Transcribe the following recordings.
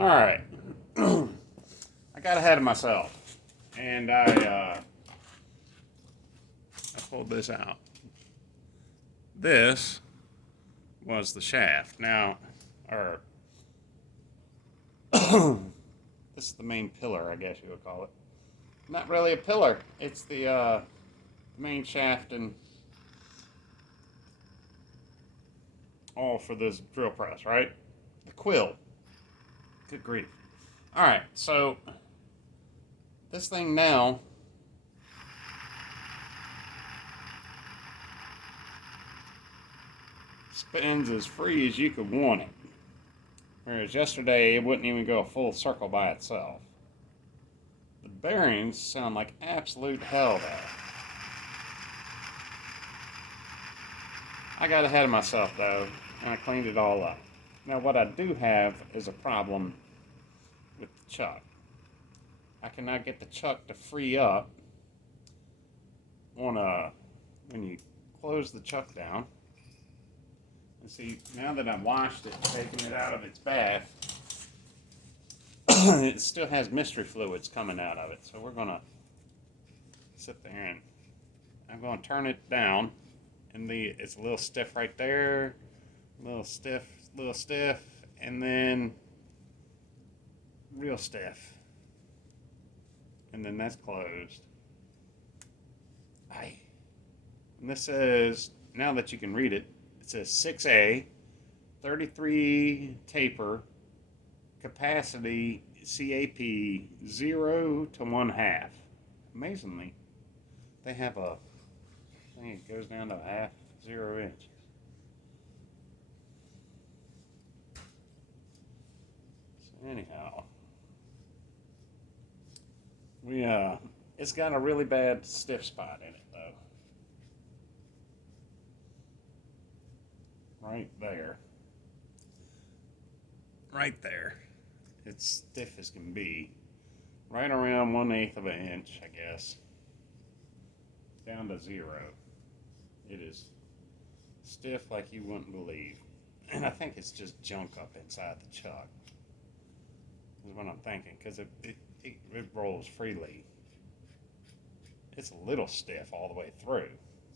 All right. I got ahead of myself, and I pulled this out. This was the shaft. Now, or this is the main pillar, I guess you would call it. Not really a pillar. It's the main shaft and all for this drill press, right? The quill. Good grief. All right, so this thing now spins as free as you could want it. Whereas yesterday it wouldn't even go a full circle by itself. The bearings sound like absolute hell though. I got ahead of myself though, and I cleaned it all up. Now what I do have is a problem with the chuck. I cannot get the chuck to free up on when you close the chuck down. And see, now that I've washed it, taking it out of its bath, it still has mystery fluids coming out of it. So we're gonna sit there and I'm gonna turn it down, and it's a little stiff right there, a little stiff, and then real stiff, and then that's closed. Aye. And this says, now that you can read it, it says 6A, 33 taper, capacity CAP 0 to 1/2. Amazingly, they have a thing that goes down to a half, 0 inch. So anyhow, it's got a really bad stiff spot in it though. Right there. Right there. It's stiff as can be. Right around 1/8 of an inch, I guess. Down to 0. It is stiff like you wouldn't believe. And I think it's just junk up inside the chuck. Is what I'm thinking, because it rolls freely. It's a little stiff all the way through.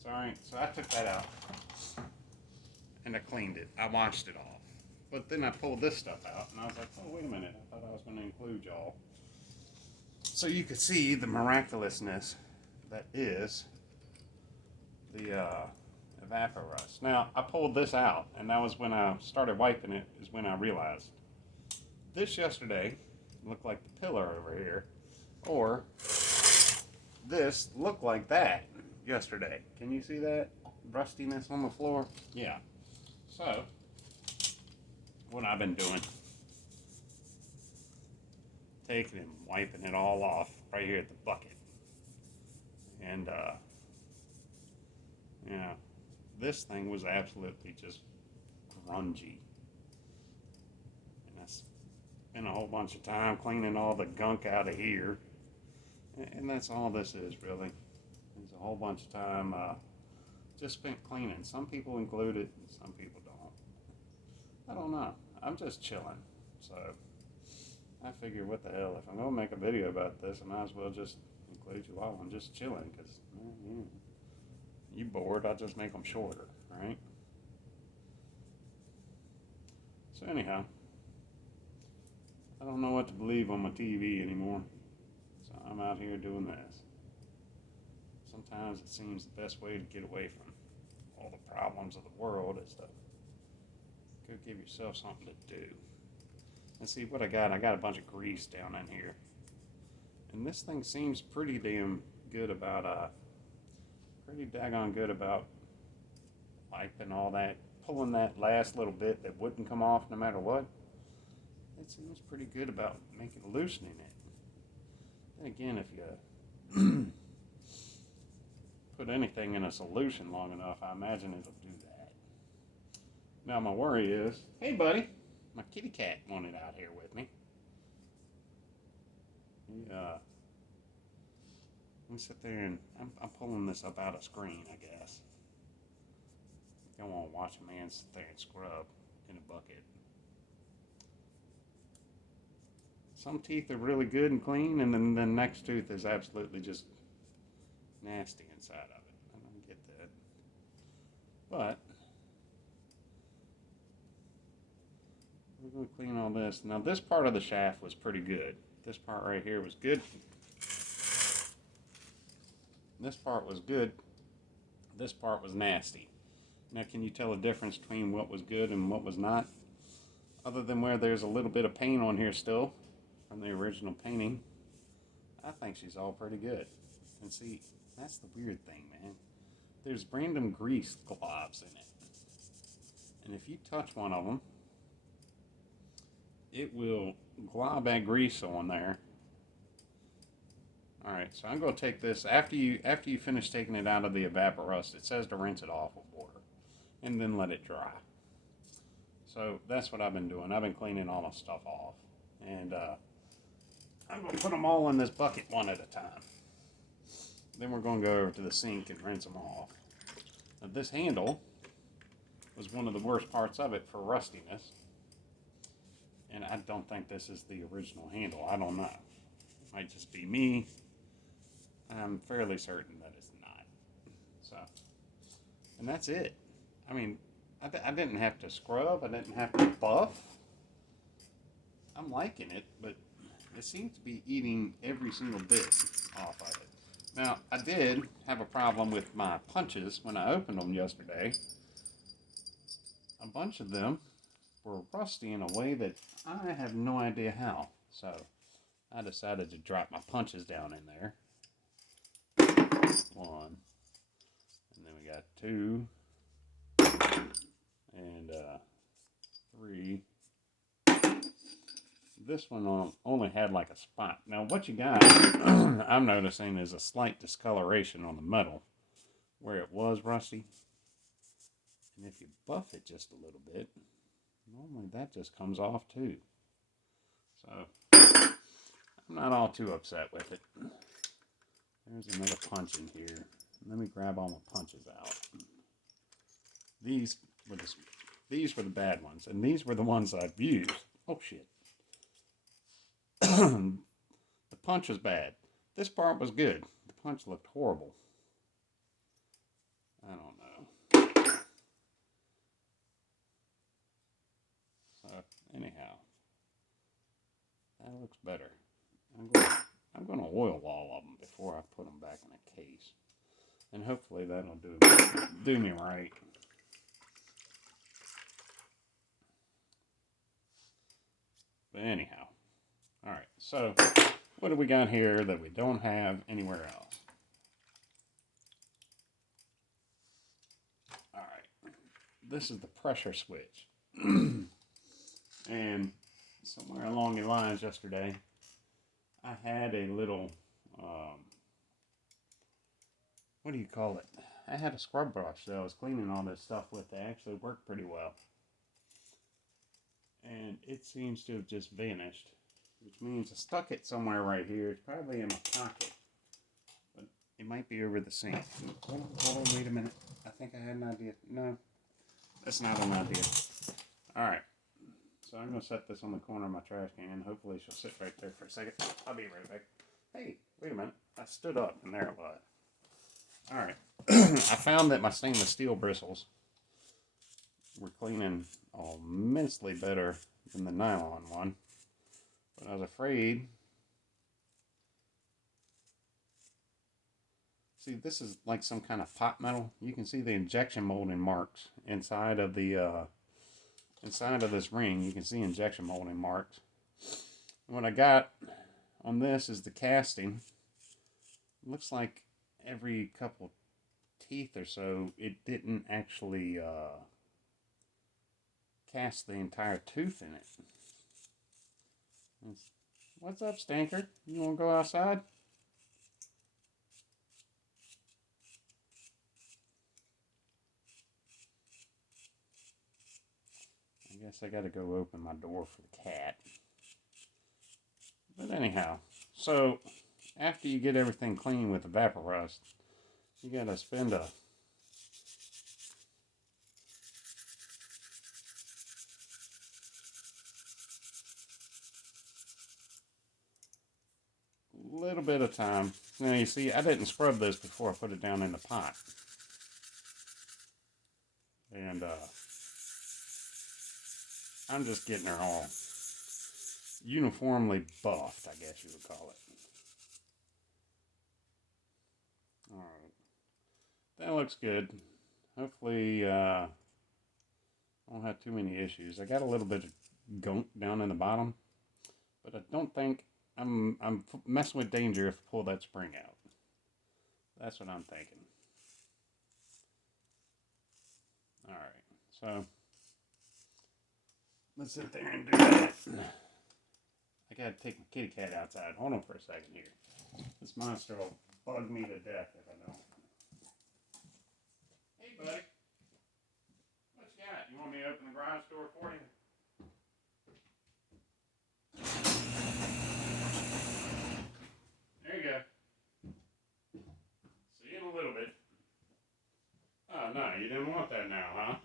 So, alright, so I took that out and I cleaned it. I washed it off. But then I pulled this stuff out and I was like, oh, wait a minute. I thought I was going to include y'all. So you could see the miraculousness that is the evaporust. Now, I pulled this out, and that was when I started wiping it, is when I realized this yesterday looked like the pillar over here, or this looked like that yesterday. Can you see that rustiness on the floor? Yeah. So, what I've been doing, taking and wiping it all off right here at the bucket. And, yeah, this thing was absolutely just grungy. And I spent a whole bunch of time cleaning all the gunk out of here. And that's all this is, really. There's a whole bunch of time just spent cleaning. Some people include it, and some people don't. I don't know. I'm just chilling. So I figure, what the hell? If I'm going to make a video about this, I might as well just include you all. I'm just chilling, because you bored, I'll just make them shorter, right? So anyhow, I don't know what to believe on my TV anymore. So I'm out here doing this. Sometimes it seems the best way to get away from all the problems of the world is to go give yourself something to do. And see what I got a bunch of grease down in here. And this thing seems pretty damn good about, pretty daggone good about wiping all that, pulling that last little bit that wouldn't come off no matter what. It seems pretty good about loosening it. Then again, if you put anything in a solution long enough, I imagine it'll do that. Now my worry is, hey buddy, my kitty cat wanted out here with me. Let me sit there and I'm pulling this up out of screen, I guess. You don't want to watch a man sit there and scrub in a bucket. Some teeth are really good and clean, and then the next tooth is absolutely just nasty inside of it. I don't get that. But we're going to clean all this. Now this part of the shaft was pretty good. This part right here was good. This part was good. This part was nasty. Now can you tell the difference between what was good and what was not? Other than where there's a little bit of paint on here still from the original painting, I think she's all pretty good. And see, that's the weird thing, man. There's random grease globs in it. And if you touch one of them, it will glob that grease on there. Alright, so I'm going to take this, after you finish taking it out of the evaporust, it says to rinse it off with water. And then let it dry. So that's what I've been doing. I've been cleaning all my stuff off. And I'm going to put them all in this bucket one at a time. Then we're going to go over to the sink and rinse them off. Now this handle was one of the worst parts of it for rustiness. And I don't think this is the original handle. I don't know. It might just be me. I'm fairly certain that it's not. So, and that's it. I mean, I didn't have to scrub. I didn't have to buff. I'm liking it, but it seems to be eating every single bit off of it. Now, I did have a problem with my punches when I opened them yesterday. A bunch of them were rusty in a way that I have no idea how. So, I decided to drop my punches down in there. 1. And then we got 2. And 3. This one only had like a spot. Now what you got, I'm noticing, is a slight discoloration on the metal where it was rusty. And if you buff it just a little bit, normally that just comes off too. So I'm not all too upset with it. There's another punch in here. Let me grab all my punches out. These were the bad ones, and these were the ones I've used. Oh shit. The punch was bad. This part was good. The punch looked horrible. I don't know. So anyhow, that looks better. I'm going to oil all of them before I put them back in a case, and hopefully that'll do me right. But anyhow, all right. So what do we got here that we don't have anywhere else? All right. This is the pressure switch. And somewhere along the lines yesterday, I had a little, what do you call it? I had a scrub brush that I was cleaning all this stuff with that actually worked pretty well. And it seems to have just vanished, which means I stuck it somewhere right here. It's probably in my pocket, but it might be over the sink. Hold on, wait a minute. I think I had an idea. No, that's not an idea. All right, so I'm going to set this on the corner of my trash can. Hopefully she'll sit right there for a second. I'll be right back. Hey, wait a minute. I stood up and there it was. All right, I found that my stainless steel bristles were cleaning immensely better than the nylon one, but I was afraid. See, this is like some kind of pot metal. You can see the injection molding marks inside of the inside of this ring. You can see injection molding marks. And what I got on this is the casting. It looks like every couple teeth or so, it didn't actually cast the entire tooth in it. What's up, Stanker? You want to go outside? I guess I got to go open my door for the cat. But anyhow, so after you get everything clean with the evaporust, you got to spend a little bit of time. Now you see, I didn't scrub this before I put it down in the pot. And I'm just getting her all uniformly buffed, I guess you would call it. Alright. That looks good. Hopefully, I won't have too many issues. I got a little bit of gunk down in the bottom, but I don't think I'm messing with danger if I pull that spring out. That's what I'm thinking. Alright, so let's sit there and do that. I gotta take my kitty cat outside. Hold on for a second here. This monster will bug me to death if I don't. Hey, buddy. What you got? You want me to open the garage door for you? There you go. See you in a little bit. Oh, no, you didn't want that now, huh?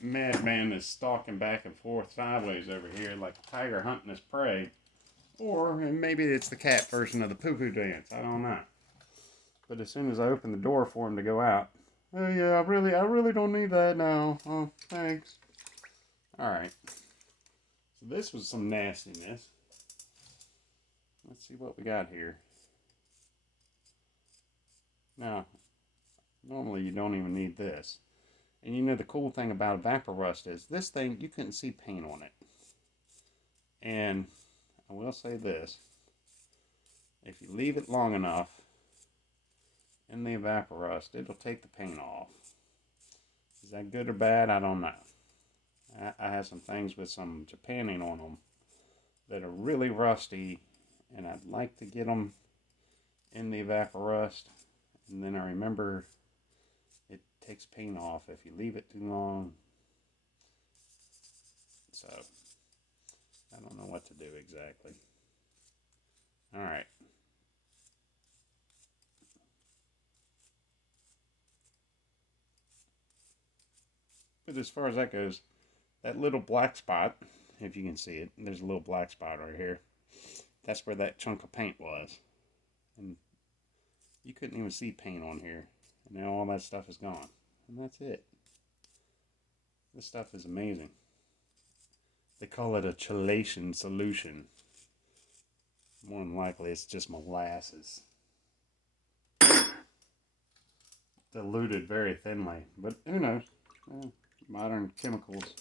Madman is stalking back and forth sideways over here like a tiger hunting his prey. Or maybe it's the cat version of the poo-poo dance. I don't know. But as soon as I open the door for him to go out, oh yeah, I really don't need that now. Oh, thanks. Alright. So this was some nastiness. Let's see what we got here. Now, normally you don't even need this. And you know the cool thing about Vapor Rust is this thing, you couldn't see paint on it. And I will say this. If you leave it long enough in the Vapor Rust, it'll take the paint off. Is that good or bad? I don't know. I have some things with some Japanning on them that are really rusty, and I'd like to get them in the Vapor Rust. And then I remember it takes paint off if you leave it too long. So, I don't know what to do exactly. Alright. But as far as that goes, that little black spot, if you can see it, there's a little black spot right here. That's where that chunk of paint was. And you couldn't even see paint on here. And now all that stuff is gone. And that's it. This stuff is amazing. They call it a chelation solution. More than likely it's just molasses. Diluted very thinly. But who knows? Modern chemicals